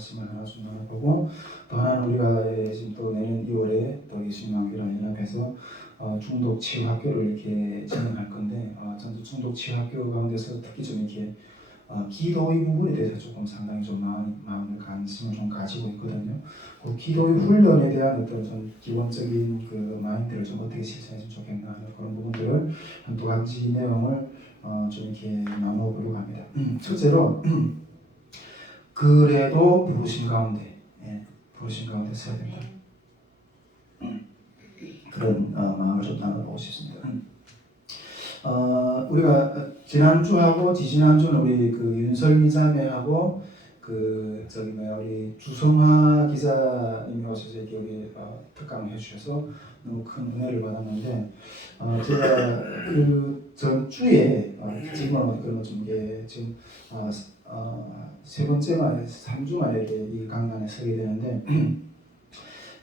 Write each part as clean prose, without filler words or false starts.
말씀을 하나 좀 나눠보고, 또 하나는 우리가 지금 또 내년 2월에 또 예수님왕교랑 연합해서 중독 치유 학교를 이렇게 진행할 건데, 전도 중독 치유 학교 가운데서 특히 좀 이렇게 기도의 부분에 대해서 조금 상당히 좀 마음을 관심을 좀 가지고 있거든요. 그 기도의 훈련에 대한 어떤 좀 기본적인 그 마인드를 좀 어떻게 실천했으면 좋겠나 하는 그런 부분들을 한 두 가지 내용을 좀 이렇게 나눠보려고 합니다. 첫째로 그래도 부르심 가운데, 부르심 가운데 서야 된다. 그런 마음을 좀 나눠보고 싶습니다. 우리가 지난주하고 지지난주는 우리 그 윤설미 자매하고 우리 주성화 기자님이 오셔서 여기 특강을 해주셔서 너무 큰 은혜를 받았는데, 제가 그 전주에 지금은 그런 좀 이게 지금 세 번째 만에 3주 만에 이 강단에 서게 되는데,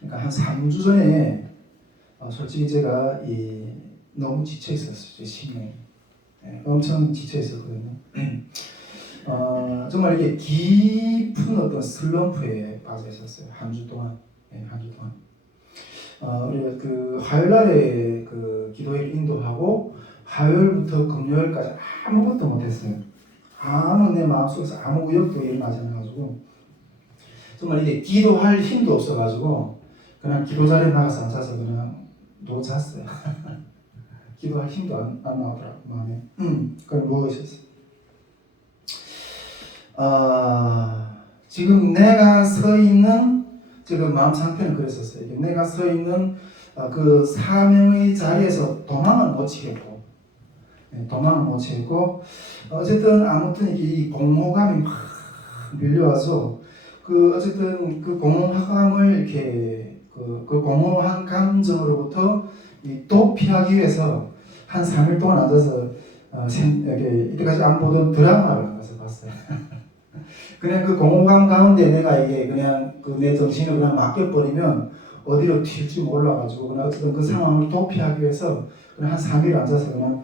그러니까 한 3주 전에 솔직히 제가 너무 지쳐 있었어요. 심령이 엄청 지쳐 있었거든요. 정말 이게 깊은 어떤 슬럼프에 빠져 있었어요. 한 주 동안. 한 주 동안. 우리가 그 화요일날에 그 기도회를 인도하고 화요일부터 금요일까지 아무것도 못했어요. 내 마음속에서 아무 의욕도 일어나지 않아가지고 정말 이게 기도할 힘도 없어가지고 그냥 기도 자리에 나가서 앉아서 그냥 누워 잤어요. 기도할 힘도 안 나오더라고요, 마음에. 그걸 누워있었어요. 지금 내가 서 있는 지금 마음 상태는 그랬었어요. 내가 서 있는 그 사명의 자리에서 도망을 못 치겠고, 어쨌든 아무튼 이 공허감이 막 밀려와서 어쨌든 그 공허감을 이렇게 그 공허한 감정으로부터 도피하기 위해서 한 3일 동안 앉아서 이때까지 안 보던 드라마를 앉아서 봤어요. 그냥 그 공허감 가운데 내가 이게 그냥 내 정신을 그냥 맡겨버리면 어디로 튈지 몰라가지고 그냥 어쨌든 그 상황을 도피하기 위해서 그냥 한 3일 앉아서 그냥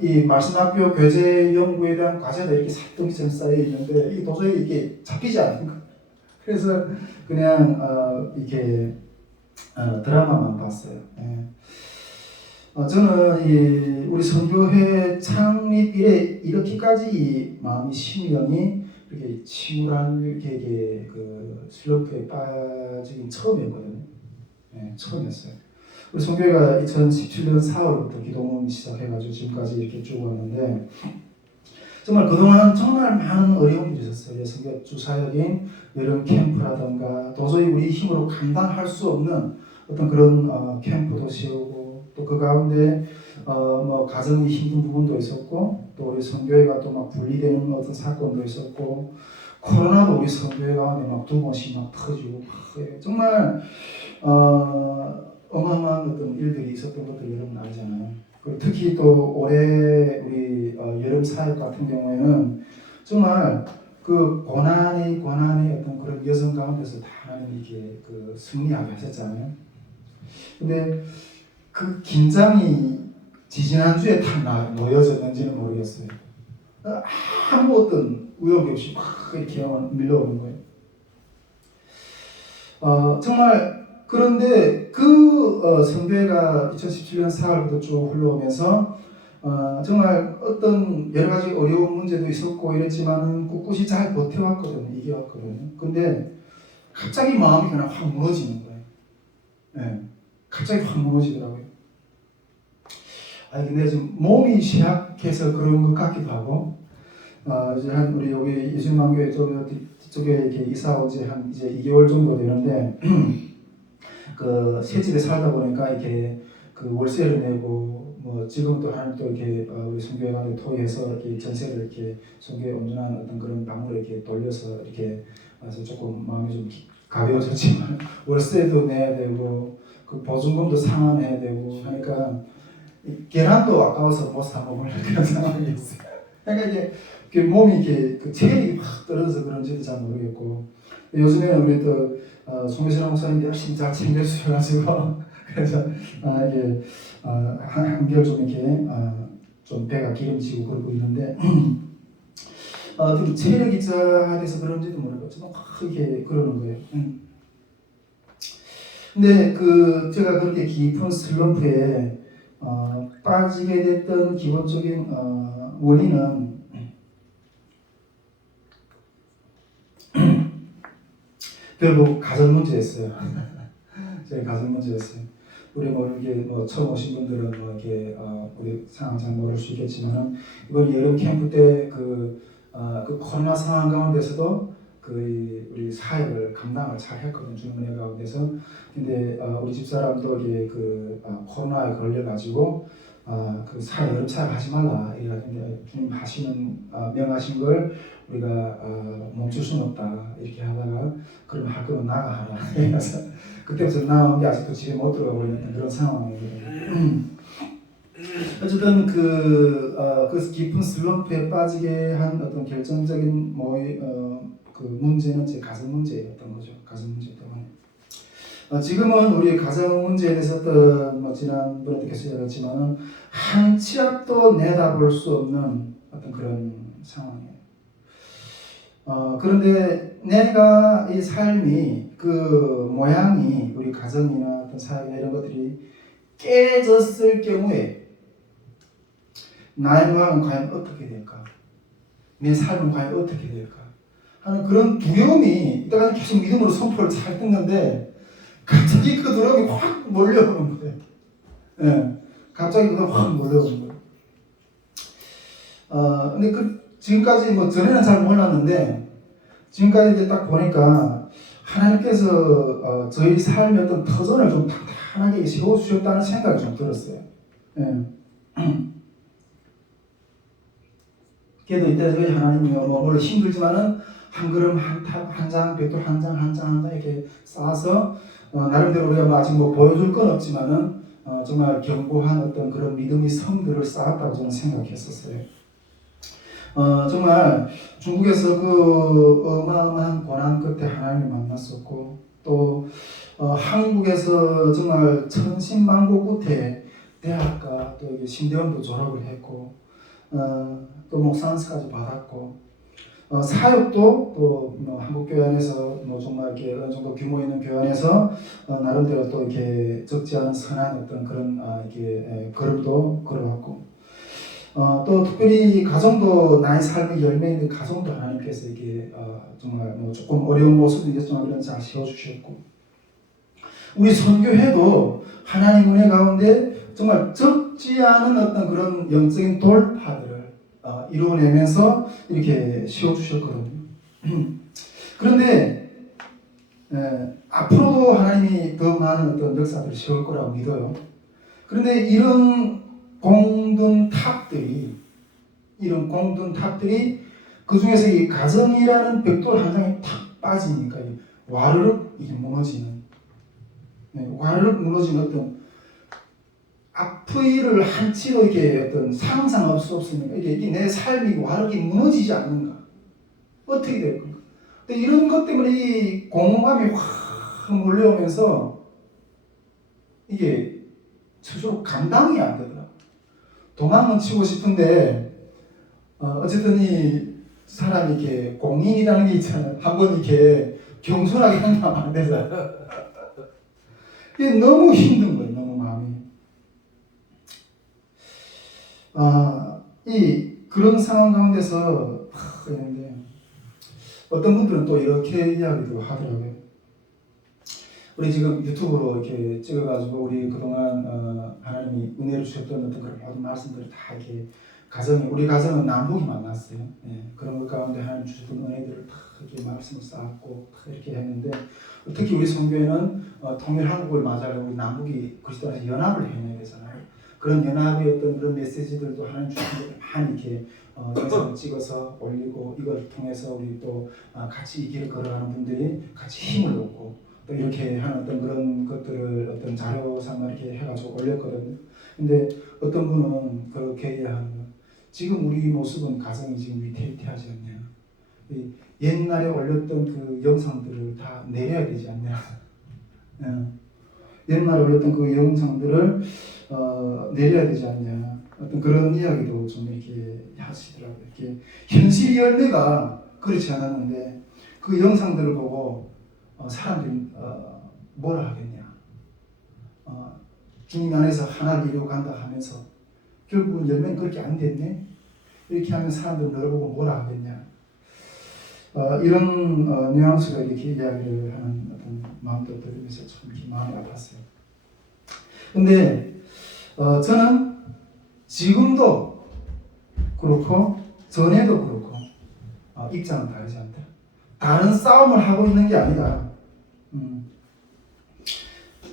이 말씀학교 교재 연구에 대한 과제가 이렇게 삽덩이처럼 쌓여 있는데 이게 도저히 이게 잡히지 않는 거예요. 그래서 그냥 이렇게 드라마만 봤어요. 저는 우리 선교회 창립 이래 이렇게까지 마음이 심령이 이렇게 침울한 이렇게 그 슬럼프에 빠지긴 처음이었거든요. 처음이었어요. 우리 선교회가 2017년 4월부터 기도문 시작해가지고 지금까지 이렇게 쭉 왔는데, 정말 그동안 정말 많은 어려움이 있었어요. 선교주 사역인 여름 캠프라든가 도저히 우리 힘으로 감당할 수 없는 어떤 그런 캠프도 세우고, 또 그 가운데 뭐 가정이 힘든 부분도 있었고, 또 우리 선교회가 또 막 분리되는 어떤 사건도 있었고, 코로나도 우리 선교회 가운데 막 2번씩 막 터지고, 정말 어마어마한 어떤 일들이 있었던 것들 여러분 알잖아요. 그리고 특히 또 올해 우리 여름 사역 같은 경우에는 정말 그 고난의 어떤 그런 여정 가운데서 다 하나님 이렇게 그 승리하게 하셨잖아요. 근데 그 긴장이 지지난주에 다 놓여졌는지는 모르겠어요. 아무 어떤 의욕이 없이 막 이렇게 밀려오는 거예요. 정말 그런데 선교회가 2017년 4월부터 쭉 흘러오면서 정말 어떤 여러 가지 어려운 문제도 있었고 이랬지만은 꿋꿋이 잘 버텨왔거든요. 이겨왔거든요. 근데 갑자기 마음이 그냥 확 무너지는 거예요. 갑자기 확 무너지더라고요. 근데 지금 몸이 취약해서 그런 것 같기도 하고, 이제 우리 여기 예수님왕교회 쪽에 이렇게 이사 온 지 이제 2개월 정도 되는데, 그 새집에 살다 보니까 이렇게 그 월세를 내고, 뭐 지금 또 하나님 또 이렇게 우리 선교회가 토의해서 이렇게 전세를 이렇게 선교회 온전한 어떤 그런 방으로 이렇게 돌려서 이렇게 해서 조금 마음이 좀 가벼워졌지만 월세도 내야 되고 그 보증금도 상환해야 되고 하니까 계란도 아까워서 못 사 먹을 그런 상황이었어요. 그러니까 이게 몸이 이렇게 그 체력이 확 떨어져서 그런지도 잘 모르겠고, 요즘에는 우리 또 송교신학 목사님이 열심히 잘 챙겨주셔가지고 그래서 이게 한결 좀 이렇게 좀 배가 기름지고 그러고 있는데 좀 체력이 저하돼서 그런지도 모르겠지만 확 이렇게 그러는 거예요. 근데 제가 그렇게 깊은 슬럼프에 빠지게 됐던 기본적인 원인은 결국 가정 문제였어요. 제 가정 문제였어요. 우리 이게 처음 오신 분들은 이렇게 우리 상황 잘 모를 수 있겠지만은 이번 여름 캠프 때 그 코로나 상황 가운데서도 우리 사역을 감당을 잘 했거든요. 주님 은혜 가운데서. 근데 우리 집사람도 이게 코로나에 걸려가지고 그 사역 여름 사역 하지 말라 이래가지고 주님 하시는 명하신 걸 우리가 멈출 수는 없다 이렇게 하다가 그러면 학교로 나가라 그래서 그때부터 나온 게 아직도 집에 못 들어가고 있는 그런 상황이거든요. 어쨌든 그 깊은 슬럼프에 빠지게 한 어떤 결정적인 그 문제는 제 가정 문제였던 거죠. 가정 문제 때문에. 지금은 우리 가정 문제에 대해서 지난번에도 계속 얘기했지만은 한 치 앞도 내다볼 수 없는 어떤 그런 상황이에요. 그런데 내가 이 삶이 그 모양이 우리 가정이나 어떤 사회나 이런 것들이 깨졌을 경우에 나의 모양은 과연 어떻게 될까? 내 삶은 과연 어떻게 될까? 하는 그런 두려움이 이때까지 계속 믿음으로 선포를 잘 듣는데 갑자기 그 두려움이 확 몰려오는 거예요. 예, 갑자기 그거 확 몰려오는 거예요. 근데 지금까지 전에는 잘 몰랐는데 지금까지 이제 딱 보니까 하나님께서 저희 삶의 어떤 터전을 좀 탄탄하게 세워주셨다는 생각이 좀 들었어요. 예. 그래도 이때까지 하나님이 물론 힘들지만은 한 걸음 한 장, 벽돌 한 장 이렇게 쌓아서 나름대로 우리가 아직 보여줄 건 없지만은 정말 견고한 어떤 그런 믿음의 성들을 쌓았다고 저는 생각했었어요. 정말 중국에서 그 어마어마한 고난 끝에 하나님을 만났었고 또 한국에서 정말 천신만고 끝에 대학과 또 신대원도 졸업을 했고 또 목사안수까지 받았고 사역도 또 한국 교회 안에서 정말 이렇게 어느 정도 규모 있는 교회 안에서 나름대로 또 이렇게 적지 않은 선한 어떤 그런 이렇게 걸음도 걸어왔고 또 특별히 가정도 나의 삶의 열매인 가정도 하나님께서 이게 정말 조금 어려운 모습도 있겠지만 그런 잘 세워주셨고 우리 선교회도 하나님 은혜 가운데 정말 적지 않은 어떤 그런 영적인 돌파들을 이루어내면서 이렇게 세워주셨거든요. 그런데 앞으로도 하나님이 더 많은 어떤 역사들을 세울 거라고 믿어요. 그런데 이런 공든 탑들이 그 중에서 이 가정이라는 벽돌 한 장이 탁 빠지니까 와르륵 이게 무너지는 와르륵 무너지는 어떤 앞의를 한치로 이렇게 어떤 상상할 수 없으니까 이게 내 삶이 와르륵 무너지지 않는가 어떻게 될 건가. 근데 이런 것 때문에 이 공허감이 확 몰려오면서 이게 스스로 감당이 안 되더라고요. 도망은 치고 싶은데 어쨌든 이 사람이 이렇게 공인이라는 게 있잖아요. 한번 이렇게 겸손하게 hand하면 안 되잖아요. 이게 너무 힘든 거예요. 너무 마음이. 그런 상황 가운데서 그랬는데 어떤 분들은 또 이렇게 이야기도 하더라고요. 우리 지금 유튜브로 이렇게 찍어가지고 우리 그동안 하나님이 은혜를 주셨던 어떤 그런 모든 말씀들을 다 이렇게 우리 가정은 남북이 만났어요. 예, 그런 것 가운데 하나님 주셨던 은혜들을 다 이렇게 말씀을 쌓았고 다 이렇게 했는데 특히 우리 선교회는 통일 한국을 맞아가지고 우리 남북이 그리스도 안에서 연합을 해내야 되잖아요. 그런 연합의 어떤 그런 메시지들도 하나님 주신 것을 많이 이렇게 영상을 찍어서 올리고 이걸 통해서 우리 또 같이 이 길을 걸어가는 분들이 같이 힘을 얻고 또 이렇게 하는 어떤 그런 것들을 어떤 자료상만 이렇게 해가지고 올렸거든요. 근데 어떤 분은 그렇게 얘기하는 거예요. 지금 우리 모습은 가정이 지금 위태위태하지 않냐. 옛날에 올렸던 그 영상들을 다 내려야 되지 않냐. 옛날에 올렸던 그 영상들을 내려야 되지 않냐. 어떤 그런 이야기도 좀 이렇게 하시더라고요. 이렇게 현실 열매가 그렇지 않았는데 그 영상들을 보고 사람들이 뭐라 하겠냐. 주님 안에서 하나를 이루고 간다 하면서 결국은 열매는 그렇게 안 됐네. 이렇게 하면 사람들은 너를 보고 뭐라 하겠냐. 이런 뉘앙스가 이렇게 이야기를 하는 어떤 마음도 들으면서 참 마음이 아팠어요. 근데 저는 지금도 그렇고 전에도 그렇고 입장은 다르지 않다. 다른 싸움을 하고 있는 게 아니다.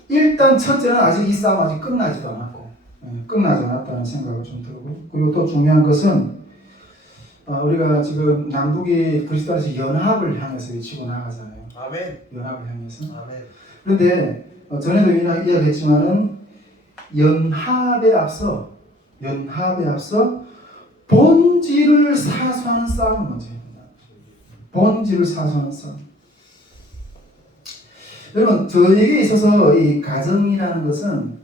일단 첫째는 아직 이 싸움 아직 끝나지도 않았고 끝나지 않았다는 생각을 좀 들고, 그리고 또 중요한 것은 우리가 지금 남북이 그리스도 안에서 연합을 향해서 외치고 나가잖아요. 아멘. 연합을 향해서. 아멘. 그런데 전에도 이야기했지만은 연합에 앞서 본질을 사수하는 싸움을 먼저 합니다. 본질을 사수하는 싸움. 여러분, 저에게 있어서 이 가정이라는 것은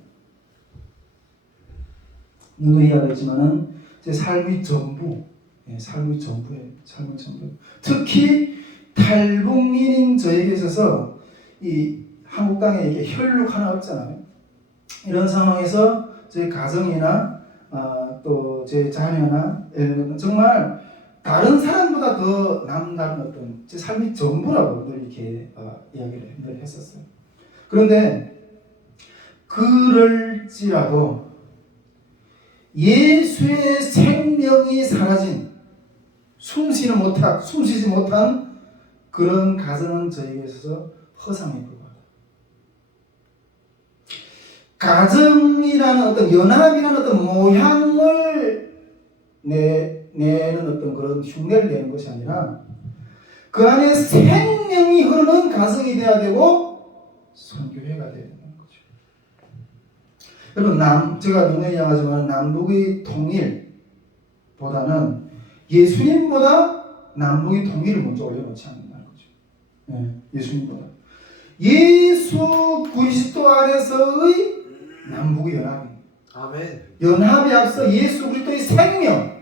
누누이 이야기했지만은 제 삶의 전부, 삶의 전부예요. 삶의 전부. 특히 탈북민인 저에게 있어서 이 한국 땅에 이게 혈육 하나 없잖아요. 이런 상황에서 제 가정이나 또 제 자녀나 정말 다른 사람보다 더 남다른 어떤 제 삶의 전부라고 늘 이렇게 이야기를 늘 했었어요. 그런데 그럴지라도 예수의 생명이 사라진 숨쉬지 못한 그런 가정은 저에게 있어서 허상에 불과하다. 가정이라는 어떤 연합이라는 어떤 모양을 내는 어떤 그런 흉내를 내는 것이 아니라 그 안에 생명이 흐르는 가정이 되어야 되고 선교회가 되어야 되는 거죠. 여러분, 제가 누누이 이야기하지만 남북의 통일보다는 예수님보다 남북의 통일을 먼저 올려놓지 않는다는 거죠. 예수님보다. 예수 그리스도 안에서의 남북의 연합입니다. 아멘. 연합에 앞서 예수 그리스도의 생명, 아멘.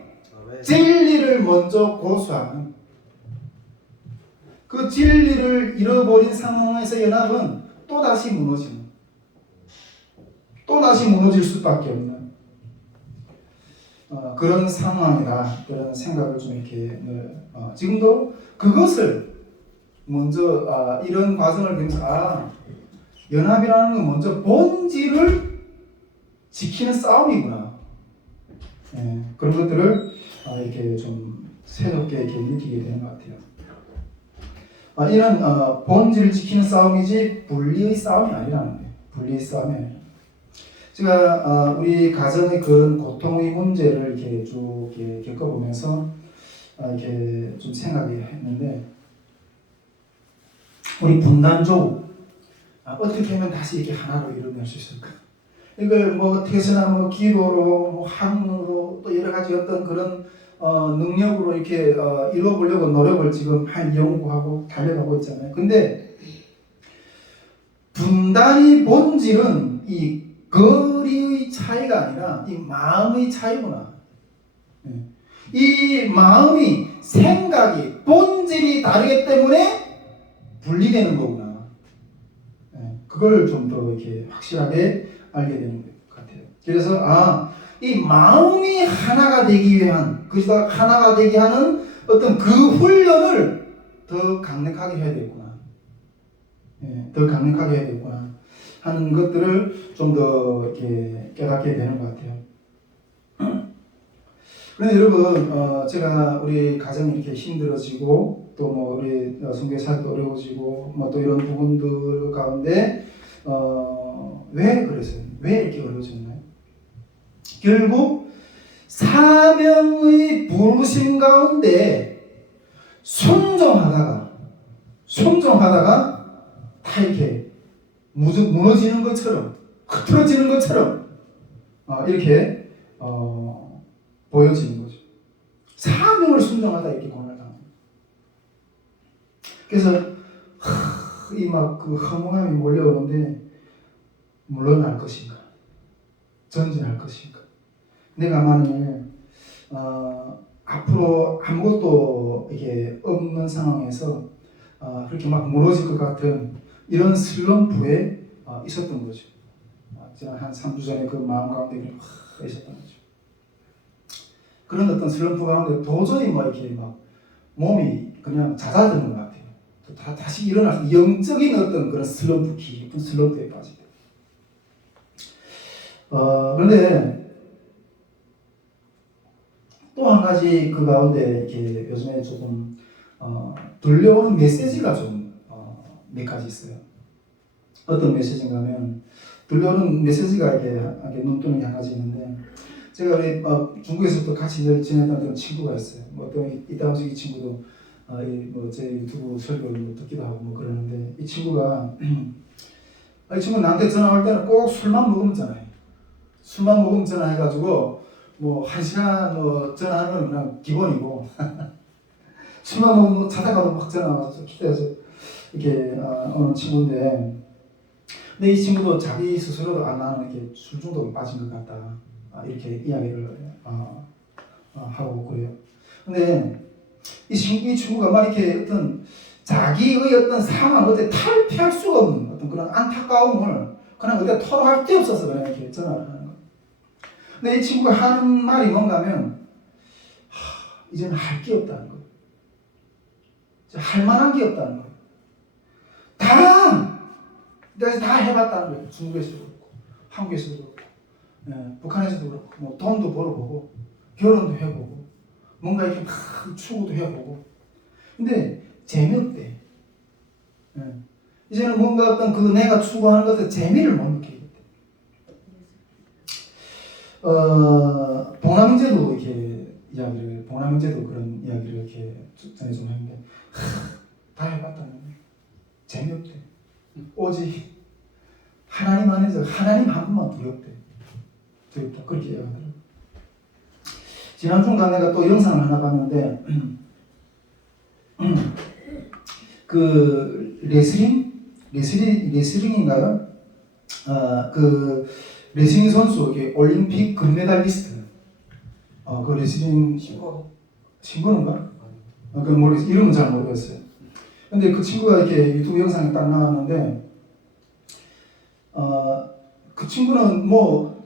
진리를 먼저 고수하는, 그 진리를 잃어버린 상황에서 연합은 또다시 무너질 수밖에 없는 그런 상황이다. 그런 생각을 좀 이렇게 지금도 그것을 먼저 이런 과정을 보면서 연합이라는 건 먼저 본질을 지키는 싸움이구나. 그런 것들을 이렇게 좀 새롭게 이렇게 느끼게 되는 것 같아요. 이는 본질을 지키는 싸움이지 분리의 싸움이 아니라는 거예요. 분리의 싸움이 아니라. 제가 우리 가정의 그런 고통의 문제를 이렇게 쭉 이렇게 겪어보면서 이렇게 좀 생각이 했는데, 우리 분단조 어떻게 하면 다시 이렇게 하나로 이루어낼 수 있을까? 이걸 뭐 어떻게 해서나 기도로, 학문으로, 또 여러 가지 어떤 그런 능력으로 이렇게 이루어보려고 노력을 지금 연구하고 달려가고 있잖아요. 근데 분단의 본질은 이 거리의 차이가 아니라 이 마음의 차이구나. 이 마음이, 생각이, 본질이 다르기 때문에 분리되는 거구나. 그걸 좀 더 이렇게 확실하게 알게 되는 것 같아요. 그래서 이 마음이 하나가 되기 위한, 그래서 하나가 되게 하는 어떤 그 훈련을 더 강력하게 해야 되겠구나. 더 강력하게 해야 되겠구나 하는 것들을 좀 더 이렇게 깨닫게 되는 것 같아요. 그런데 여러분, 제가 우리 가정이 이렇게 힘들어지고 또 우리 성교회 살도 어려워지고 또 이런 부분들 가운데 왜 그랬어요? 왜 이렇게 어려워졌나요? 결국 사명의 부르심 가운데 순종하다가 다 이렇게 무너지는 것처럼, 흐트러지는 것처럼 이렇게 보여지는 거죠. 사명을 순종하다 이렇게 고난을 당합니다. 그래서 이 그 허무함이 몰려오는데 물러날 것인가, 전진할 것인가, 내가 만일 앞으로 아무것도 이게 없는 상황에서 그렇게 막 무너질 것 같은 이런 슬럼프에 있었던 거죠. 지난 한 3주 전에 그 마음 가운데 있었던 거죠. 그런 어떤 슬럼프 가운데 도저히 뭐 이렇게 막 몸이 그냥 잦아드는 것 같아요. 또 다시 일어나서 영적인 어떤 그런 슬럼프, 깊은 슬럼프에 빠지게. 그런데 또 한 가지 그 가운데 이렇게 요즘에 조금 들려오는 메시지가 좀 몇 가지 있어요. 어떤 메시지인가 하면 들려오는 메시지가 이렇게 눈뜨는 게 한 가지 있는데 제가 우리 중국에서도 같이 늘 지내던 어떤 친구가 있어요. 뭐 어떤 이따금씩 이 친구도 제 유튜브 설교를 듣기도 하고 뭐 그러는데 이 친구가 이 친구 나한테 전화 올 때는 꼭 술만 먹으면 전화해. 술만 먹으면 전화해가지고 뭐 1시간 뭐 전화하는 건 그냥 기본이고 술만 먹으면 자다가도 막 전화 와서 기대해서 이렇게 오는 친구인데 근데 이 친구도 자기 스스로도 나는 이렇게 술 중독에 빠진 것 같다 이렇게 이야기를 하고 그래요. 근데 이 친구가 막 이렇게 어떤 자기의 어떤 상황 어때 탈피할 수가 없는 어떤 그런 안타까움을 그냥 어디 토로할 데 없어서 그냥 이렇게 전화를 하는 거예요. 근데 이 친구가 하는 말이 뭔가 하면 이제는 할 게 없다는 거예요. 할 만한 게 없다는 거예요. 내가 다 해봤다는 거예요. 중국에서도 그렇고 한국에서도 그렇고 북한에서도 그렇고 뭐 돈도 벌어보고 결혼도 해보고 뭔가 이렇게 막 추구도 해보고 근데 재미없대. 이제는 뭔가 어떤 그 내가 추구하는 것에 재미를 못 느끼겠대. 봉남제도 이렇게 봉남제도 그런 이야기를 이렇게 전에 좀 했는데 다 해봤다는 거예요. 재미없대. 오직 하나님 안에서 하나님 한 분만 두렵다 그렇게 이야기하더라고요. 지난 중간 내가 또 영상을 하나 봤는데 그 레슬링인가요? 그 레슬링 선수 올림픽 금메달리스트 그 레슬링 신건인가? 그 모르겠어요. 이름은 잘 모르겠어요. 근데 그 친구가 이렇게 유튜브 영상에 딱 나왔는데 그 친구는 뭐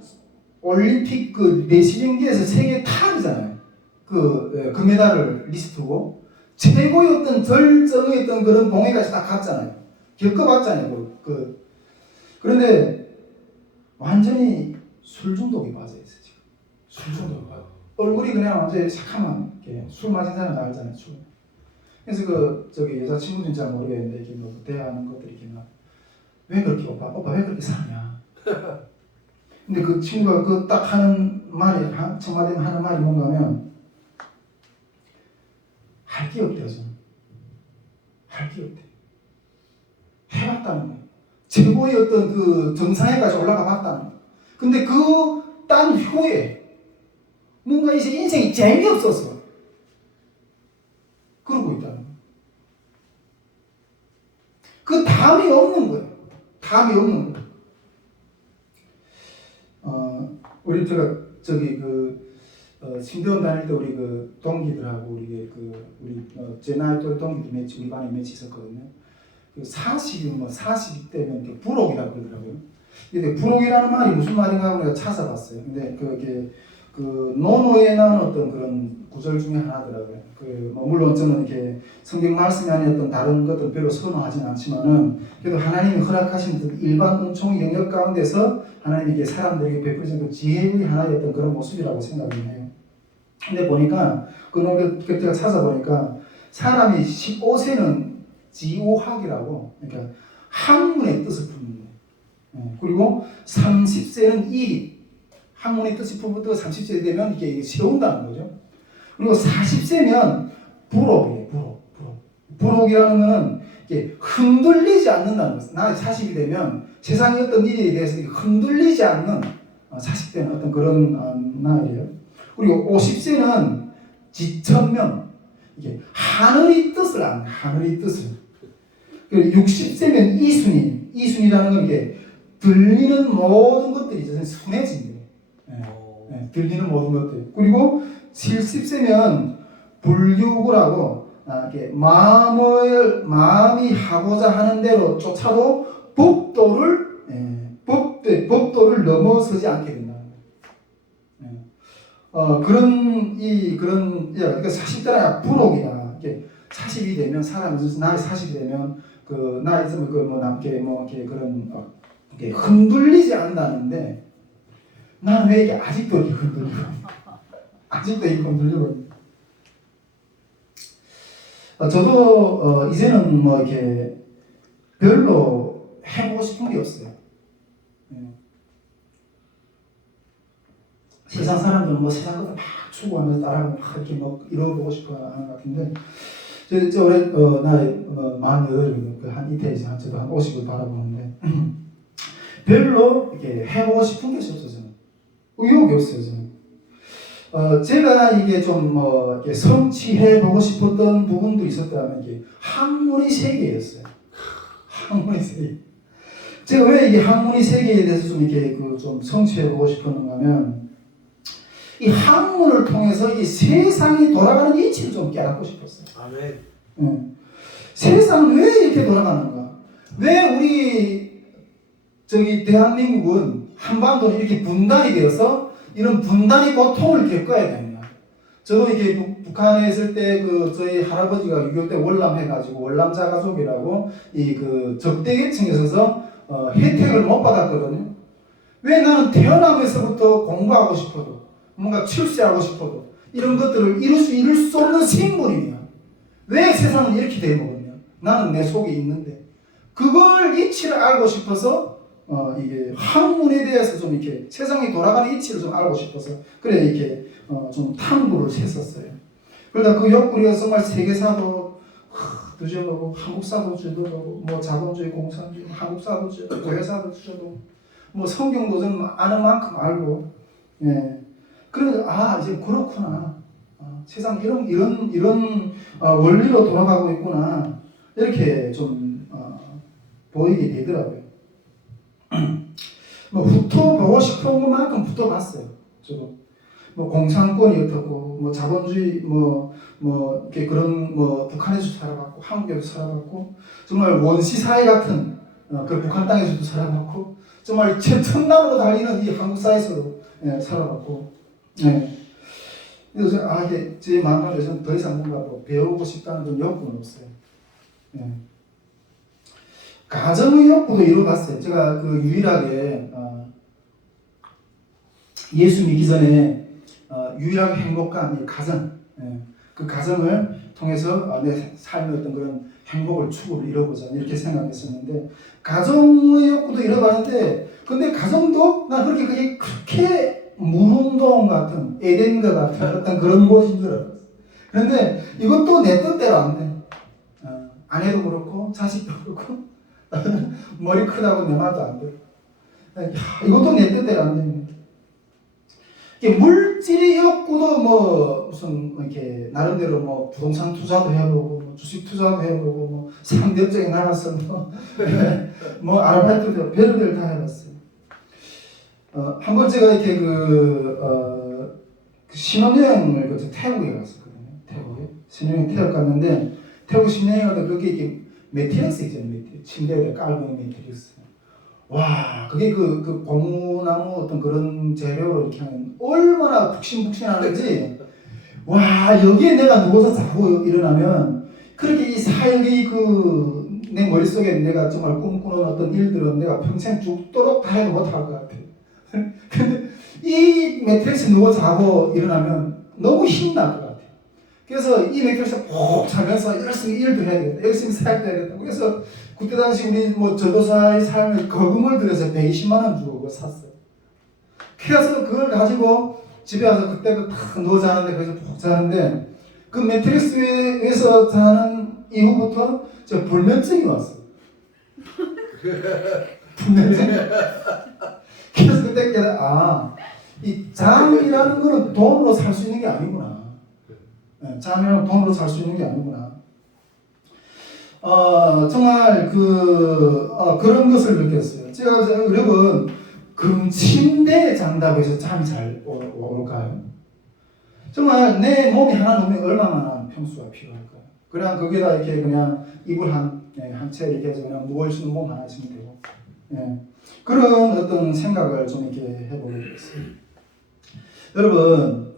올림픽 그 레슬링계에서 세계 탑이잖아요. 그 금메달 리스트고 최고의 어떤 절정의 어떤 그런 봉에까지 딱 갔잖아요. 겪어봤잖아요. 그런데 완전히 술 중독에 빠져 있어요. 지금 술 중독에 빠져. 얼굴이 그냥 완전히 새카만 술 마신 사람 다 알잖아요. 술. 그래서 여자친구는 잘 모르겠는데 이렇게 뭐 대화하는 것들이 이렇게 왜 그렇게 오빠 왜 그렇게 사냐. 근데 그 친구가 그 딱 하는 말이 청와대 하는 말이 뭔가면 할 게 없대요. 저는 할 게 없대. 해봤다는 거예요. 최고의 어떤 그 정상에까지 올라가 봤다는 거예요. 근데 그 딴 후에 뭔가 이제 인생이 재미없어서 그러고 있다는 거예요. 그 다음이 없는 거예요. 다음이 없는 거예요. 우리 신대원 다닐 때 우리 그 동기들하고 우리 제 나이 또래 동기들 우리 반에 몇 있었거든요. 40대면 부록이라고 그러더라고요. 근데 부록이라는 말이 무슨 말인가 하고 내가 찾아봤어요. 근데 그 노노에 나오는 어떤 그런 구절 중에 하나더라고요. 물론 저는 이렇게 성경 말씀이 아니었던 다른 것들 별로 선호하지는 않지만은 그래도 하나님이 허락하신 일반 은총의 영역 가운데서 하나님이 사람들에게 베푸신 그 지혜의 하나의 어떤 그런 모습이라고 생각을 해요. 근데 보니까 제가 찾아보니까 사람이 15세는 지오학이라고 그러니까 학문의 뜻을 푸는 거예요. 그리고 30세는 일이 학문의 뜻이 풀부터 30세 되면 이게 세운다는 거죠. 그리고 40세면 부록이에요. 부록이라는 거는 이게 흔들리지 않는다는 거예요. 나이 40이 되면 세상의 어떤 일에 대해서 흔들리지 않는 40대는 어떤 그런 나이예요. 그리고 50세는 지천명 이게 하늘의 뜻을 아는 하늘의 뜻을. 그리고 60세면 이순이라는 건 이게 들리는 모든 것들이 순해진대요. 들리는 모든 것들. 그리고 70세면 불교구라고 이렇게 마음이 하고자 하는 대로 쫓아도 법도를 넘어서지 않게 된다. 그런 그러니까 40대가 불혹이다. 이게 40이 되면 사람이 나이 40이 되면 그 나이 있으면 그뭐 남게 뭐 이렇게 그런 이렇게 흔들리지 않는다는데 나는 왜 이게 아직도 이렇게 흔들리고 아직도 이렇게 흔들리고 저도 이제는 뭐 이렇게 별로 해보고 싶은 게 없어요. 세상 사람들은 뭐 세상 것을 막 추구하면서 따라하면 막 이렇게 뭐 이뤄보고 싶어 하는 것 같은데 저 올해 나이 48이거든요. 한 이태에서 저도 한 50을 바라보는데 별로 이렇게 해보고 싶은 것이 없어요. 저는 의욕이 없어요. 저는 제가 이게 좀 뭐 이렇게 성취해보고 싶었던 부분도 있었다면 이게 학문의 세계였어요. 학문의 세계. 제가 왜 이게 학문의 세계에 대해서 좀 이렇게 좀 성취해보고 싶었는가 하면 이 학문을 통해서 이 세상이 돌아가는 이치를 좀 깨닫고 싶었어요. 아멘. 세상은 왜 이렇게 돌아가는가? 왜 우리 대한민국은 한반도는 이렇게 분단이 되어서 이런 분단의 고통을 겪어야 되느냐? 저도 이렇게 북한에 있을 때 저희 할아버지가 6.25 때 월남해가지고 월남자 가족이라고 적대계층에 있어서 혜택을 못 받았거든요. 왜 나는 태어나면서부터 공부하고 싶어도 뭔가 출세하고 싶어도 이런 것들을 이룰 수 없는 생물이냐? 왜 세상은 이렇게 되어먹었냐? 나는 내 속에 있는데 그걸 이치를 알고 싶어서 이게 학문에 대해서 좀 이렇게 세상이 돌아가는 이치를 좀 알고 싶어서 그래 이렇게 좀 탐구를 했었어요. 그러다 그 옆구리가 정말 세계사도 뒤져보고 한국사도 뒤져보고 뭐 자본주의, 공산주의, 한국사도 뒤져보고 교회사도 뒤져보고 뭐 성경도 좀 아는 만큼 알고 그래서 이제 그렇구나. 세상 이런 원리로 돌아가고 있구나. 이렇게 좀 보이게 되더라고요. 뭐 훑어보고 싶은 것만큼 훑어봤어요. 저도 뭐 공산권이 어떻고 뭐 자본주의 이렇게 그런 북한에서 살아봤고 한국에서 살아봤고 정말 원시 사회 같은 그 북한 땅에서도 살아봤고 정말 최첨단으로 달리는 이 한국 사회에서도 살아봤고 그래서 이게 제 마음속에서는 더 이상 뭔가 배우고 싶다는 좀 욕구는 없어요. 가정의 욕구도 이뤄봤어요. 제가 유일하게 예수 믿기 전에 유일하게 행복한 이 가정, 그 가정을 통해서 내 삶의 어떤 그런 행복을 추구를 이뤄보자 이렇게 생각했었는데 가정의 욕구도 이뤄봤는데 근데 가정도 난 그렇게 무운동 같은 에덴과 같은 어떤 그런 곳인 줄 알았어요. 그런데 이것도 내 뜻대로 안 돼. 아내도 그렇고 자식도 그렇고 머리 크다고 내 말도 안 돼. 이것도 내 뜻대로 안 됩니다. 물질의 욕구도 무슨 이렇게 나름대로 부동산 투자도 해보고 주식 투자도 해보고 상대적인 나가서 아르바이트도 별별 다 해봤어요. 한번 제가 이렇게 신혼여행을 태국에 갔었거든요. 태국에 신혼여행 태국 갔는데 태국 신혼여행 가서 거기 이렇게 매트리스 있잖아요. 침대에 깔고 있는 매트리스. 와, 그게 그 고무나무 어떤 그런 재료로 이렇게 하면 얼마나 푹신푹신하는지. 와, 여기에 내가 누워서 자고 일어나면 그렇게 이 사역이 내 머릿속에 내가 정말 꿈꾸는 어떤 일들은 내가 평생 죽도록 다 해도 못할 것 같아. 근데 이 매트리스 누워 자고 일어나면 너무 힘이 날 것 같아. 그래서 이 매트리스 푹 자면서 열심히 일도 해야 되겠다. 열심히 사역도 해야 되겠다. 그래서 그때 당시 우리 전도사의 삶을 거금을 들여서 120만 원 주고 그걸 샀어요. 그래서 그걸 가지고 집에 와서 그때도 탁 누워 자는데 거기서 푹 자는데 그 매트리스 위에서 자는 이후부터 저 불면증이 왔어요. 불면증. 그래서 그때 깨달아, 이 잠이라는 거는 돈으로 살 수 있는 게 아니구나. 잠이라는 돈으로 살 수 있는 게 아니구나. 정말 그런 것을 느꼈어요. 제가 여러분 금침대에 잔다고 해서 잠이 잘 올까요? 정말 내 몸이 하나 놓으면 얼마나 평수가 필요할까요? 그냥 거기다 이렇게 그냥 이불 한 채 이렇게 해서 그냥 누워있는 몸 하나 있으면 되고, 예. 그런 어떤 생각을 좀 이렇게 해보게 되었어요. 여러분,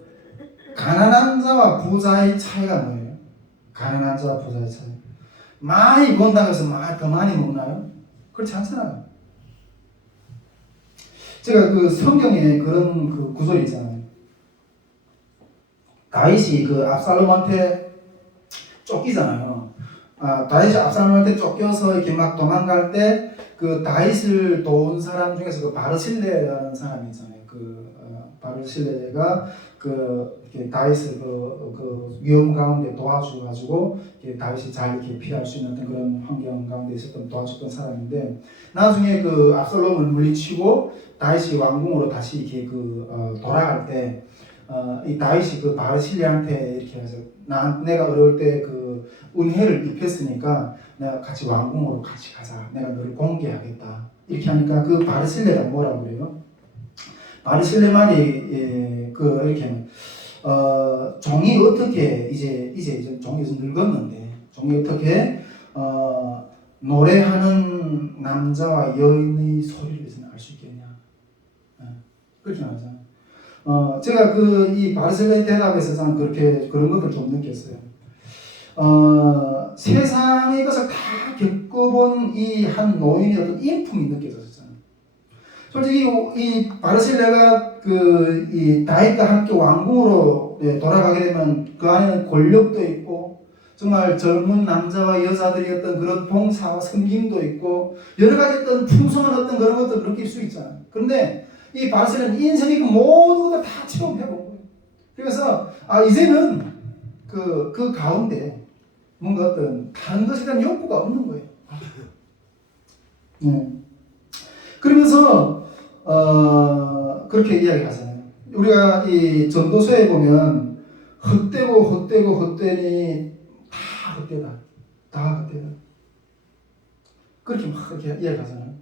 가난한 자와 부자의 차이가 뭐예요? 가난한 자와 부자의 차이. 많이 번다고 해서 더 많이 먹나요? 그렇지 않잖아요. 제가 그 성경에 그런 그 구절이 있잖아요. 다윗이 그 압살롬한테 쫓기잖아요. 다윗이 압살롬한테 쫓겨서 이렇게 막 도망갈 때 그 다윗을 도운 사람 중에서 그 바르실레라는 사람이 있잖아요. 바르실레가 이렇게 다윗을 그 위험 가운데 도와줘가지고 다윗이 잘 이렇게 피할 수 있는 그런 환경 가운데 있었던 도와줬던 사람인데, 나중에 그 압살롬을 물리치고 다윗이 왕궁으로 다시 이렇게 돌아갈 때 이 다윗이 그 바르실레한테 이렇게 해서 내가 어려울 때 그 은혜를 입혔으니까 내가 같이 왕궁으로 같이 가자. 내가 너를 공개하겠다. 이렇게 하니까 그 바르실레가 뭐라고 그래요? 바르실레 말이 이렇게 종이 어떻게 이제 종이 늙었는데 종이 어떻게 노래하는 남자와 여인의 소리를 알 수 있겠냐? 그렇게 말하잖아요. 제가 이 바르셀로나 대답에서 저는 그런 것들 좀 느꼈어요. 세상의 것을 다 겪어본 이 한 노인의 어떤 인품이 느껴졌잖아요. 솔직히 이 바르셀레가 이 다윗과 함께 왕궁으로 돌아가게 되면 그 안에는 권력도 있고 정말 젊은 남자와 여자들이 어떤 그런 봉사와 섬김도 있고 여러 가지 어떤 풍성한 어떤 그런 것들을 느낄 수 있잖아요. 그런데 이 바르셀레는 인생의 그 모든 것을 다 체험해본 거예요. 그래서 이제는 그 가운데 뭔가 어떤 다른 것에 대한 욕구가 없는 거예요. 네. 그러면서 그렇게 이야기하잖아요. 우리가 이 전도서에 보면 헛되니 다 헛되다. 다 헛되다. 그렇게 막 이렇게 이야기하잖아요.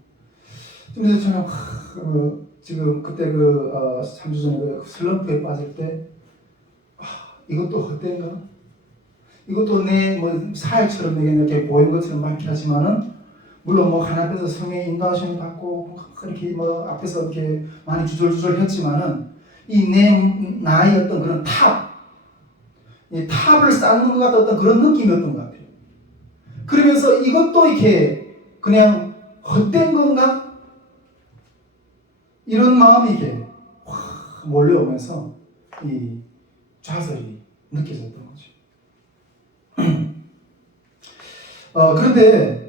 그래서 저는 지금 그때 3주 전에 슬럼프에 빠질 때 이것도 헛된가? 이것도 내 사역처럼 내게 이렇게 보이는 것처럼 많게 하지만은 물론 하나 앞에서 성의 인도하심을 받고 그렇게 앞에서 이렇게 많이 주절주절 했지만은 나의 어떤 그런 이 탑을 쌓는 것 같은 어떤 그런 느낌이었던 것 같아요. 그러면서 이것도 이렇게 그냥 헛된 건가? 이런 마음이 이렇게 확 몰려오면서 이 좌절이 느껴졌던 거죠. 그런데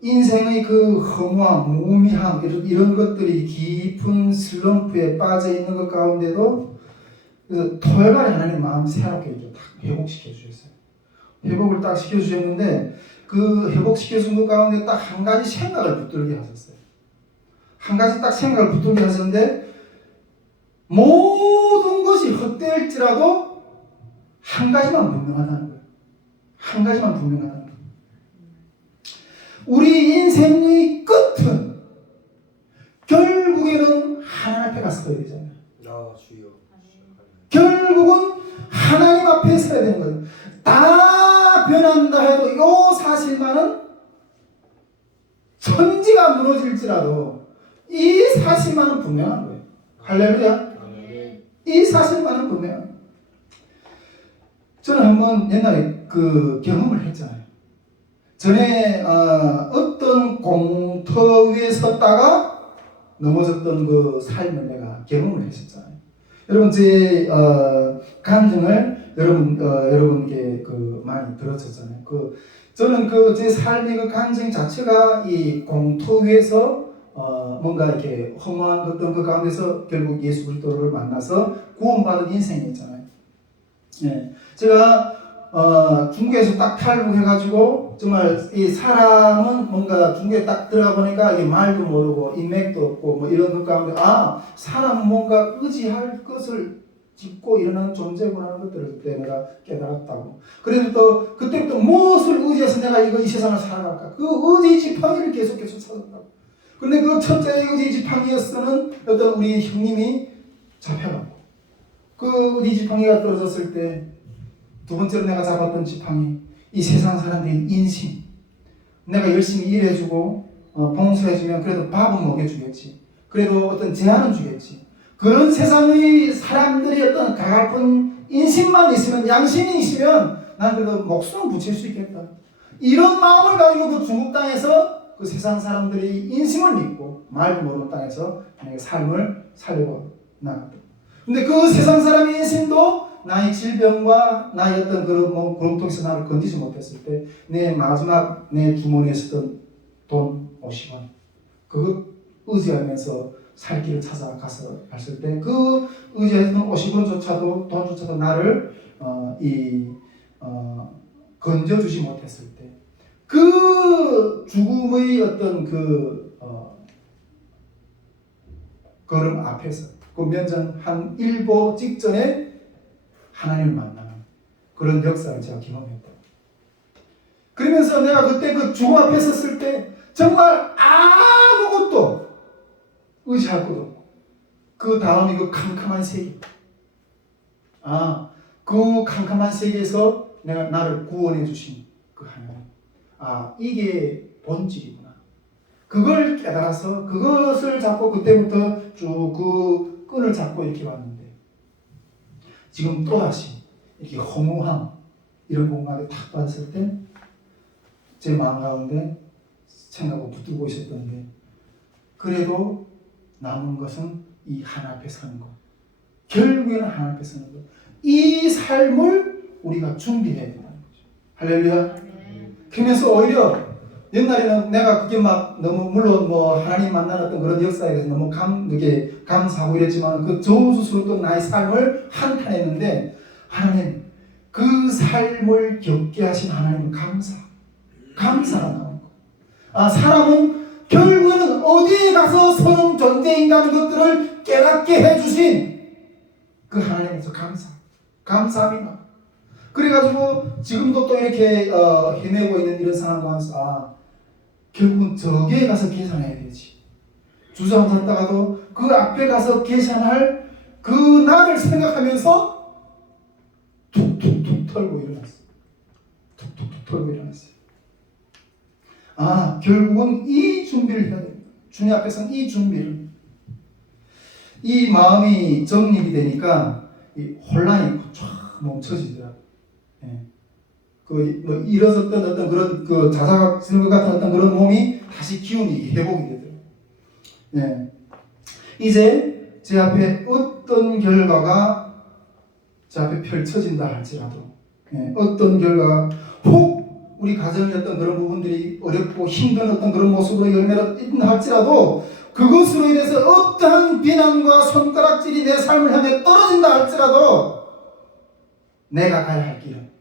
인생의 허무함, 무미함 이런 것들이 깊은 슬럼프에 빠져 있는 것 가운데도 그래서 토요일날에 하나님 마음 새롭게 딱 회복시켜 주셨어요. 회복을 딱 시켜주셨는데 그 회복시켜준 것 가운데 딱 한 가지 생각을 붙들게 하셨어요. 한 가지 딱 생각을 붙들게 하셨는데 모든 것이 헛될지라도 한 가지만 분명하다는 거예요. 한 가지만 분명하다는 거예요. 우리 인생의 끝은 결국에는 하나님 앞에 가서 서야 되잖아요. 주여. 결국은 하나님 앞에 서야 되는 거예요. 다 변한다 해도 이 사실만은 천지가 무너질지라도 이 사실만은 분명한 거예요. 할렐루야. 이 사실만은 분명한 거예요. 저는 한번 옛날에 경험을 했잖아요. 전에 어떤 공터 위에 섰다가 넘어졌던 그 삶을 내가 경험을 했었잖아요. 여러분 제 감정을 여러분께 많이 들었었잖아요. 저는 제 삶의 감정 자체가 이 공터 위에서 뭔가 이렇게 허무한 어떤 그 가운데서 결국 예수 그리스도를 만나서 구원받은 인생이었잖아요. 예, 제가 중국에서 딱 탈북해가지고 정말 이 사람은 뭔가 중국에 딱 들어가 보니까 이게 말도 모르고 인맥도 없고 이런 것 가운데 사람은 뭔가 의지할 것을 짓고 일어나는 존재구나 하는 것들을 그때 내가 깨달았다고. 그래서 또 그때부터 무엇을 의지해서 내가 이 세상을 살아갈까? 그 의지 지팡이를 계속 찾았다고. 근데 그 첫째 어디 지팡이였서는 어떤 우리 형님이 잡혀갔고, 그 어디 지팡이가 떨어졌을 때 두 번째로 내가 잡았던 지팡이, 이 세상 사람들의 인심. 내가 열심히 일해주고 봉사해주면 그래도 밥은 먹여주겠지. 그래도 어떤 제한은 주겠지. 그런 세상의 사람들이 어떤 가냘픈 인심만 있으면, 양심이 있으면 난 그래도 목숨을 붙일 수 있겠다. 이런 마음을 가지고 그 중국 땅에서 그 세상 사람들이 인심을 믿고 말도 모르는 땅에서 만약에 삶을 살려고 나갔다. 근데 그 세상 사람의 인심도 나의 질병과 나의 어떤 그런 구렁텅이에서 나를 건지지 못했을 때 내 마지막 내 주머니에 있었던 돈 50원 그것 의지하면서 살 길을 찾아가서 갔을 때 그 의지했던 50원조차도 돈조차도 나를 건져주지 못했을 때 그 죽음의 어떤 걸음 앞에서 그 면전 한 일보 직전에 하나님을 만나는 그런 역사를 제가 경험했다. 그러면서 내가 그때 그 죽음 앞에 섰을 때 정말 아무것도 의지할 것도 없고 그 다음이 그 캄캄한 세계, 그 캄캄한 세계에서 나를 구원해 주신 그 하나님, 이게 본질이구나. 그걸 깨달아서 그것을 잡고 그때부터 쭉 그 끈을 잡고 이렇게 왔는데, 지금 또다시 이렇게 허무함 이런 공간에 탁 받았을 때 제 마음 가운데 생각하고 붙들고 있었던 게, 그래도 남은 것은 이 하나 앞에 서는 것, 결국에는 하나 앞에 서는 것, 이 삶을 우리가 준비해야 된다는 거죠. 할렐루야. 그러면서 오히려 옛날에는 내가 그게 막 너무, 물론 하나님 만나는 어떤 그런 역사에 대해서 너무 감사하고 이랬지만 그 저주스러웠던 나의 삶을 한탄했는데, 하나님 그 삶을 겪게 하신 하나님은 감사가 나온 거. 사람은 결국에는 어디에 가서 서는 존재인가 하는 것들을 깨닫게 해주신 그 하나님께서 감사함이 나. 그래가지고 지금도 또 이렇게 헤매고 있는 이런 상황 가운데서 결국은 저기에 가서 계산해야 되지. 주저앉았다가도 그 앞에 가서 계산할 그 나를 생각하면서 툭툭툭 털고 일어났어요. 툭툭툭 털고 일어났어요. 결국은 이 준비를 해야 됩니다. 주님 앞에서는 이 준비를. 이 마음이 정립이 되니까 이 혼란이 쫙 멈춰지더라고요. 일어섰던 어떤 그런 자작스러운 것 같은 어떤 그런 몸이 다시 기운이 회복이 되더라고요. 이제 제 앞에 어떤 결과가 제 앞에 펼쳐진다 할지라도, 어떤 결과가 혹 우리 가정의 어떤 그런 부분들이 어렵고 힘든 어떤 그런 모습으로 열매를 잇는다 할지라도, 그것으로 인해서 어떠한 비난과 손가락질이 내 삶을 향해 떨어진다 할지라도, 내가 가야 할 길은,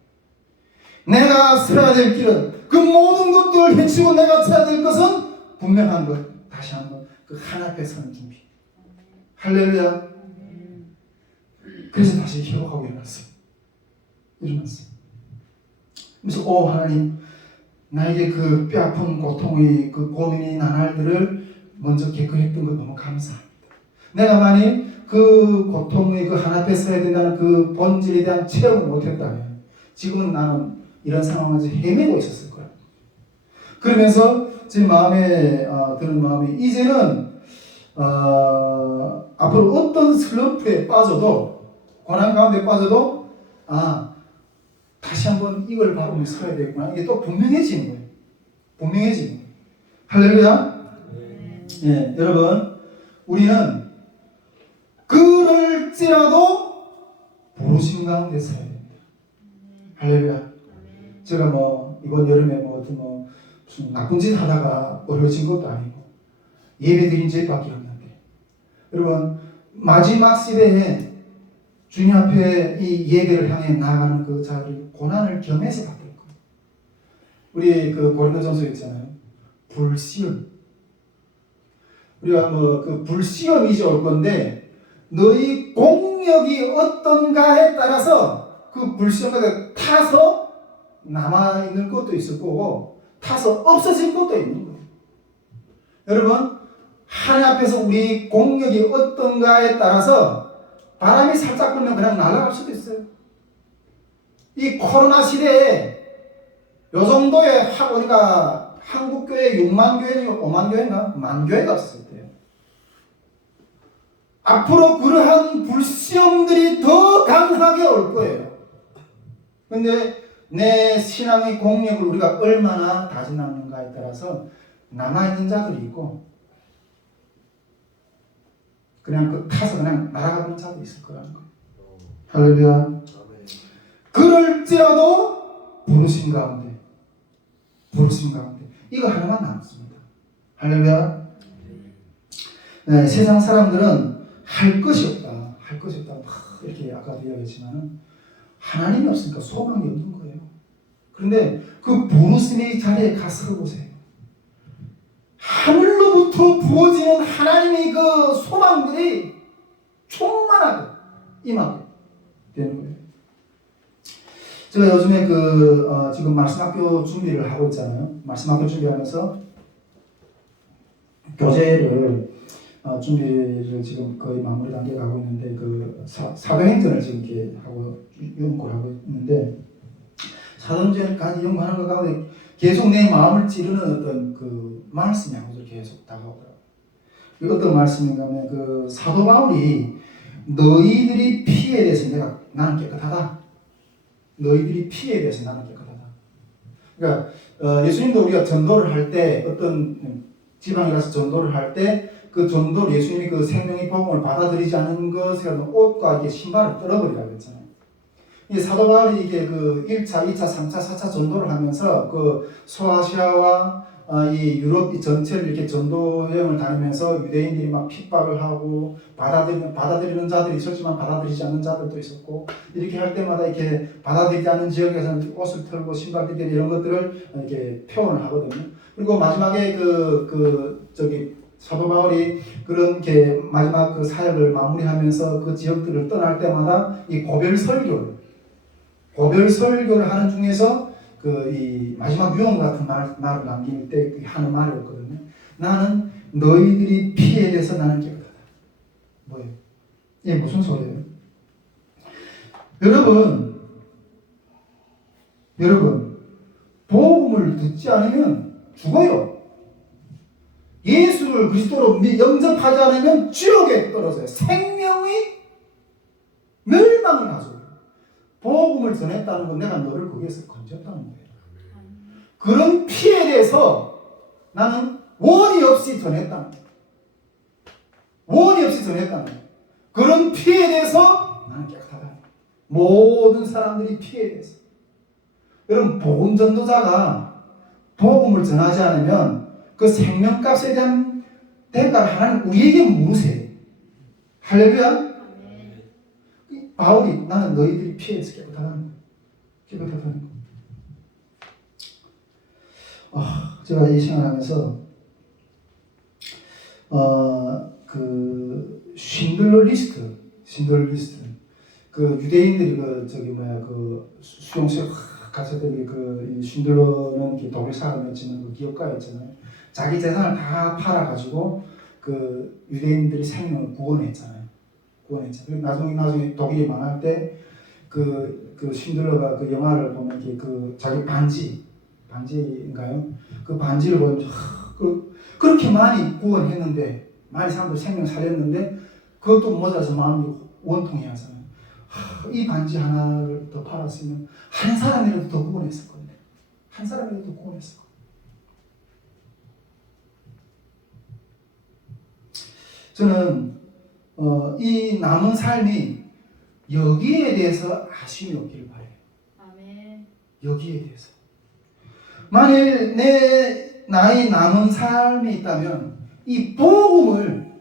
내가 서야 될 길은, 그 모든 것들을 해치고 내가 서야 될 것은 분명한 것. 다시 한번 그 하나 앞에 서는 준비. 할렐루야. 그래서 다시 회복하고 일어났어요. 그래서 하나님, 나에게 그 뼈아픈 고통의 그 고민이 나날들을 먼저 겪어했던 것 너무 감사합니다. 내가 만일 그 고통의 그 하나 앞에 서야 된다는 그 본질에 대한 체험을 못했다면 지금은 나는 이런 상황에서 헤매고 있었을 거야. 그러면서 제 마음에 드는 마음이, 이제는 앞으로 어떤 슬럼프에 빠져도, 고난 가운데 빠져도 다시 한번 이걸 바로 서야 되겠구나. 이게 또 분명해지는 거예요. 분명해지는 거예요. 할렐루야. 여러분, 우리는 그럴지라도 부르심 가운데 서야 됩니다. 할렐루야. 제가 이번 여름에 무슨 나쁜 짓 하다가 어려진 것도 아니고 예배 드린 죄밖에 없는데, 여러분, 마지막 시대에 주님 앞에 이 예배를 향해 나아가는 그 자들이 고난을 겸해서 받을 거예요. 우리 그 고린도전서 있잖아요. 불시험. 우리가 그 불시험이 이제 올 건데, 너희 공력이 어떤가에 따라서 그 불시험에 타서 남아있는 것도 있을 거고 타서 없어질 것도 있는 거예요. 여러분, 하나님 앞에서 우리 공력이 어떤가에 따라서 바람이 살짝 불면 그냥 날아갈 수도 있어요. 이 코로나 시대에 요 정도의 우리가 한국 교회 6만 교회, 5만 교회인가? 만 교회가 없었을 때요. 앞으로 그러한 불시험들이 더 강하게 올 거예요. 근데 내 신앙의 공력을 우리가 얼마나 다져놨는가에 따라서 남아있는 자들이 있고 그냥 그 타서 그냥 날아가는 자도 있을 거라는 거예요. 할렐루야. 그럴지라도 부르심 가운데 이거 하나만 남습니다. 할렐루야. 네, 세상 사람들은 할 것이 없다 이렇게 아까도 이야기했지만 하나님이 없으니까 소망이 없는 거예요. 그런데 그 부르심의 자리에 가서 보세요. 하늘로부터 부어지는 하나님의 그 소망들이 충만하게 임하게 되는 거예요. 제가 요즘에 지금 말씀학교 준비를 하고 있잖아요. 말씀학교 준비하면서 교재를 준비를 지금 거의 마무리 단계에 가고 있는데 사도행전을 지금 이렇게 하고 연구를 하고 있는데 사도행전까지 연구하는 것 가운데 계속 내 마음을 찌르는 어떤 그 말씀이 한 구절 계속 다가오더라고요. 어떤 말씀인가 하면 사도 바울이 너희들이 피에 대해서 나는 깨끗하다. 너희들이 피에 대해서 나는 깨끗하다. 그러니까 예수님도 우리가 전도를 할 때 어떤 지방에 가서 전도를 할 때 그 전도를 예수님이 그 생명의 복음을 받아들이지 않은 것에 옷과 이게 신발을 떨어버리라고 했잖아요. 이 사도 바울이 이게 1차, 2차, 3차, 4차 전도를 하면서 소아시아와 이 유럽 전체를 이렇게 전도 여행을 다니면서 유대인들이 막 핍박을 하고 받아들이는 자들이 있었지만 받아들이지 않는 자들도 있었고 이렇게 할 때마다 이렇게 받아들이지 않는 지역에서는 옷을 털고 신발 뜯기 이런 것들을 이렇게 표현을 하거든요. 그리고 마지막에 사도 바울이 그런 게 마지막 사역을 마무리하면서 그 지역들을 떠날 때마다 이 고별 설교를 하는 중에서 이 마지막 유언 같은 말을 남길 때 하는 말이었거든요. 나는 너희들이 피에 대해서 나는 깨끗하다. 뭐예요? 이게 무슨 소리예요? 여러분 복음을 듣지 않으면 죽어요. 예수를 그리스도로 영접하지 않으면 지옥에 떨어져요. 생명의 멸망을 가져요. 복음을 전했다는 건 내가 너를 거기에서 건졌다는 거예요. 그런 피에 대해서 나는 원이 없이 전했다는 거예요. 그런 피에 대해서 나는 깨끗하다. 모든 사람들이 피에 대해서. 여러분 복음 전도자가 복음을 전하지 않으면 그 생명값에 대한 대가를 하나님 우리에게 물으세요. 할렐루야. 바울이 나는 너희들이 피해서 깨끗하다는 거예요. 제가 이 생활하면서 쉰들러 리스트 유대인들이 수용소에 갔을 때 쉰들러는 독일 사람이었지만 기업가였잖아요. 자기 재산을 다 팔아가지고 유대인들이 생명을 구원했잖아요. 그리고 나중에 독일이 망할 때 쉰들러가 영화를 보면 자기 반지인가요? 그 반지를 보면서 그렇게 많이 구원했는데 많이 사람들 생명 살렸는데 그것도 모자라서 마음이 원통해 하잖아요. 이 반지 하나를 더 팔았으면 한 사람이라도 더 구원했을 건데 저는 이 남은 삶이 여기에 대해서 아쉬움이 없기를 바래요. 아멘. 여기에 대해서 만일 나의 남은 삶이 있다면 이 복음을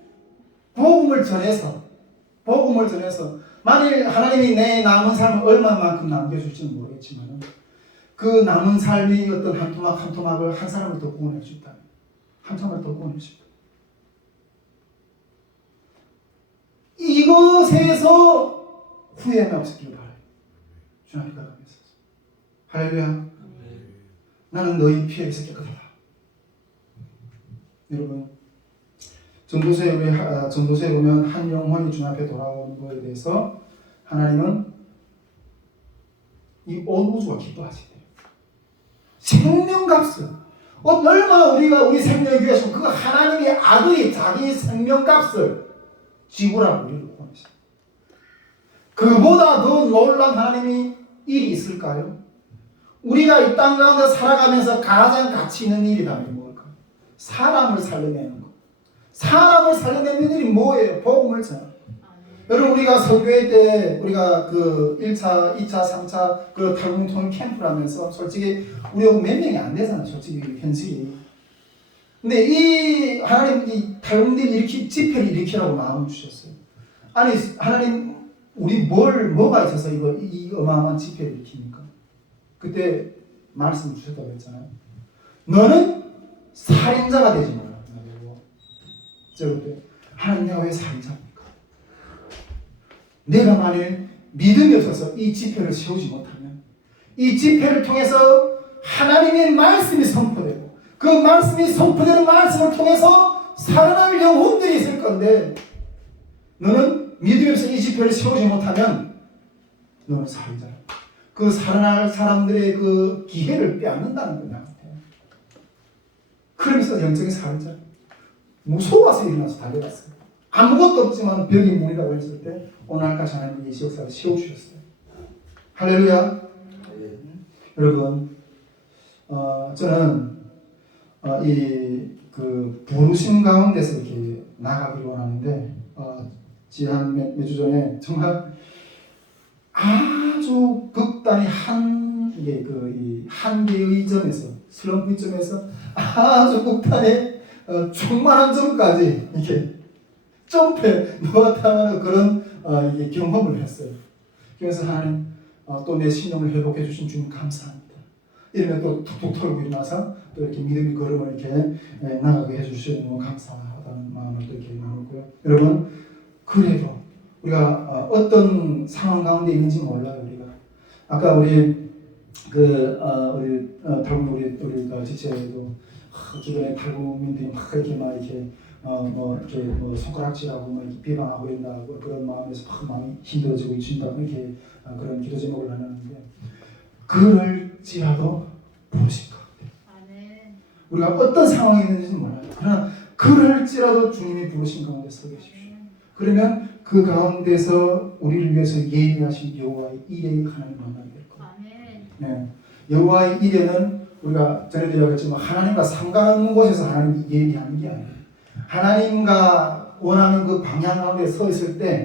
전해서 만일 하나님이 내 남은 삶을 얼마만큼 남겨줄지는 모르겠지만 그 남은 삶이 어떤 한 토막을 한 사람을 더 구원할 수 있다면 이것에서 후회함이 없었기를 바라요. 주님 기도하겠습니다. 할렐루야. 나는 너희 피에서 깨끗하다. 여러분 전도서에 보면 한 영혼이 주님 앞에 돌아오는 것에 대해서 하나님은 이 온 우주가 기뻐하시대요. 생명값을 얼마나 우리 생명을 위해서 그 하나님의 아들이 자기 생명값을 지구라고 우리를 보내셨어요. 그보다 더 놀란 하나님이 일이 있을까요? 우리가 이 땅 가운데 살아가면서 가장 가치 있는 일이라면 뭘까요? 사람을 살려내는 것. 사람을 살려내는 일이 뭐예요? 복음을 전하는 것. 여러분 우리가 설교회 때 우리가 그 1차, 2차, 3차 그 탈북통 캠프를 하면서 솔직히 우리가 몇 명이 안 되잖아요. 솔직히 현실이. 근데 이 하나님 이 탈북들 집회를 일으키라고 마음을 주셨어요. 아니 하나님 우리 뭐가 있어서 이 어마어마한 집회를 일으킵니까? 그때 말씀 주셨다고 했잖아요. 너는 살인자가 되지 마라. 그때 하나님 내가 왜 살인자입니까? 내가 만일 믿음이 없어서 이 집회를 세우지 못하면 이 집회를 통해서 하나님의 말씀이 선포되고 그 말씀이 선포되는 말씀을 통해서 살아날 영혼들이 있을 건데 너는 믿음이 없어서 이 집회를 세우지 못하면 너는 살인자야. 그 살아날 사람들의 그 기회를 빼앗는다는 거냐. 그러면서 영적인 살인자. 무서워서 일어나서 달려갔어요. 아무것도 없지만 벽이 문이라고 했을 때 오늘까지 하나님이 이 역사를 세워주셨어요. 할렐루야. 여러분, 저는 이 그 부르심 가운데서 이렇게 나가길 원하는데 지난 몇 주 전에 정말 아주 극단히 한 개의 점에서 슬럼프 점에서 아주 극단의 충만한 점까지 이렇게 점프해 놓았다는 그런 이게 경험을 했어요. 그래서 하나님 또 내 신령을 회복해 주신 주님 감사합니다. 이러면 또 툭툭 털고 일어나서 또 이렇게 믿음의 걸음을 이렇게 나가게 해주시는 거 감사하다는 마음을 또 이렇게 나누고요. 여러분 그래도 우리가 어떤 상황 가운데 있는지 몰라요. 우리가 아까 우리 탈북 지체도 주변에 탈북민들이 막 이렇게 손가락질하고 이렇게 비방하고 있다고 그런 마음에서 막 마음이 힘들어지고 있다 이렇게 그런 기도 제목을 나눴는데 그럴지라도 부르실 것 같아요. 우리가 어떤 상황이 있는지 몰라요. 그러나 그럴지라도 주님이 부르신 가운데 서 계십시오. 그러면 그 가운데서 우리를 위해서 예비하신 여호와의 이레의 하나님 만나게 될 거예요. 네. 여호와의 이레는 우리가 전에도 이야기했지만 하나님과 상관없는 곳에서 하나님이 예비하는 게 아니에요. 하나님과 원하는 그 방향 가운데 서 있을 때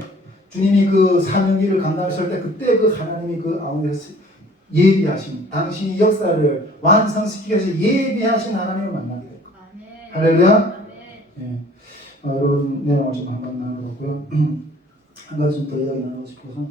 주님이 그 사명길을 감당하실 때 그때 그 하나님이 그 가운데서 예비하신 당신이 역사를 완성시키기 위해서 예비하신 하나님을 만나게 될 거예요. 할렐루야. 네. 이런 내용을 좀 한번 나눠봤고요. 한 가지 좀 더 이야기 나누고 싶어서